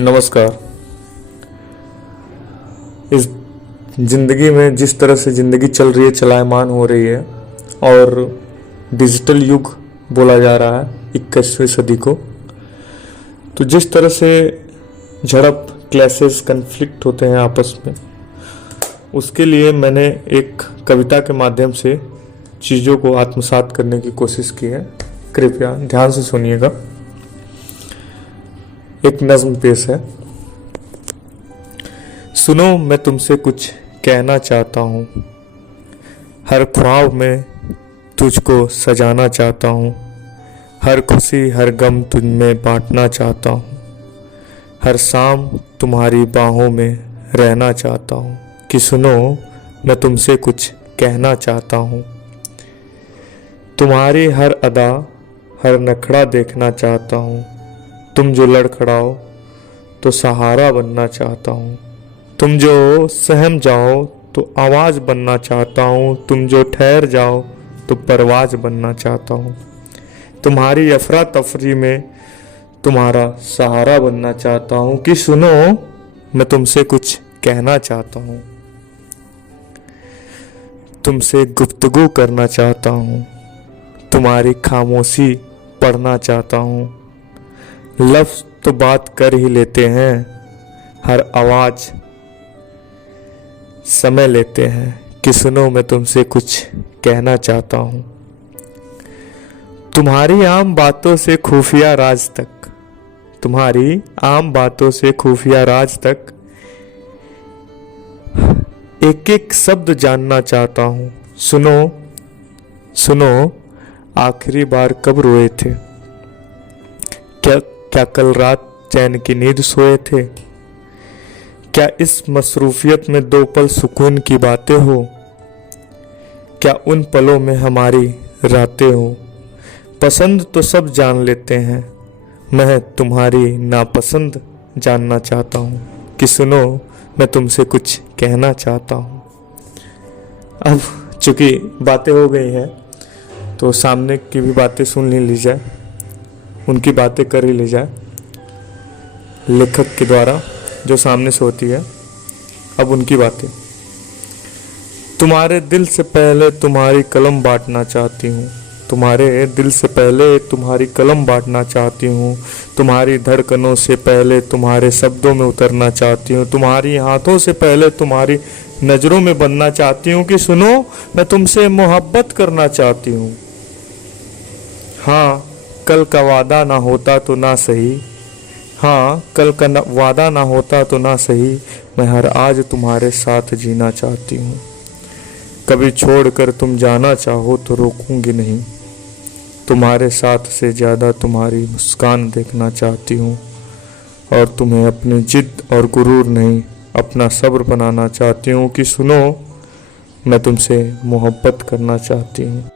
नमस्कार। इस ज़िंदगी में जिस तरह से ज़िंदगी चल रही है, चलायमान हो रही है और डिजिटल युग बोला जा रहा है 21वीं सदी को, तो जिस तरह से झड़प, क्लैशेस, कन्फ्लिक्ट होते हैं आपस में, उसके लिए मैंने एक कविता के माध्यम से चीज़ों को आत्मसात करने की कोशिश की है। कृपया ध्यान से सुनिएगा। एक नज़्म पेश है। सुनो, मैं तुमसे कुछ कहना चाहता हूँ, हर ख्वाब में तुझको सजाना चाहता हूँ, हर खुशी हर गम तुझ में बांटना चाहता हूँ, हर शाम तुम्हारी बाहों में रहना चाहता हूँ। कि सुनो, मैं तुमसे कुछ कहना चाहता हूँ, तुम्हारी हर अदा हर नखड़ा देखना चाहता हूँ, तुम जो लड़खड़ाओ तो सहारा बनना चाहता हूँ, तुम जो सहम जाओ तो आवाज़ बनना चाहता हूँ, तुम जो ठहर जाओ तो परवाज़ बनना चाहता हूँ, तुम्हारी अफरा तफरी में तुम्हारा सहारा बनना चाहता हूँ। कि सुनो, मैं तुमसे कुछ कहना चाहता हूँ, तुमसे गुफ्तगू करना चाहता हूँ, तुम्हारी खामोशी पढ़ना चाहता हूँ। लफ्ज़ तो बात कर ही लेते हैं, हर आवाज़ समय लेते हैं। कि सुनो, मैं तुमसे कुछ कहना चाहता हूँ, तुम्हारी आम बातों से खुफिया राज तक, तुम्हारी आम बातों से खुफिया राज तक एक एक शब्द जानना चाहता हूँ। सुनो सुनो, आखिरी बार कब रोए थे? क्या कल रात चैन की नींद सोए थे? क्या इस मसरूफियत में दो पल सुकून की बातें हो? क्या उन पलों में हमारी रातें हो? पसंद तो सब जान लेते हैं, मैं तुम्हारी नापसंद जानना चाहता हूँ। कि सुनो, मैं तुमसे कुछ कहना चाहता हूँ। अब चूँकि बातें हो गई हैं तो सामने की भी बातें सुन ली जाए, उनकी बातें कर ही ली जाए लेखक के द्वारा जो सामने से होती है। अब उनकी बातें। तुम्हारे दिल से पहले तुम्हारी कलम बांटना चाहती हूँ, तुम्हारे दिल से पहले तुम्हारी कलम बांटना चाहती हूँ, तुम्हारी धड़कनों से पहले तुम्हारे शब्दों में उतरना चाहती हूँ, तुम्हारी हाथों से पहले तुम्हारी नज़रों में बनना चाहती हूँ। कि सुनो, मैं तुमसे मोहब्बत करना चाहती हूँ। हाँ, कल का वादा ना होता तो ना सही, हाँ कल का वादा ना होता तो ना सही, मैं हर आज तुम्हारे साथ जीना चाहती हूँ। कभी छोड़कर तुम जाना चाहो तो रोकूंगी नहीं, तुम्हारे साथ से ज़्यादा तुम्हारी मुस्कान देखना चाहती हूँ, और तुम्हें अपनी जिद और गुरूर नहीं, अपना सब्र बनाना चाहती हूँ। कि सुनो, मैं तुमसे मोहब्बत करना चाहती हूँ।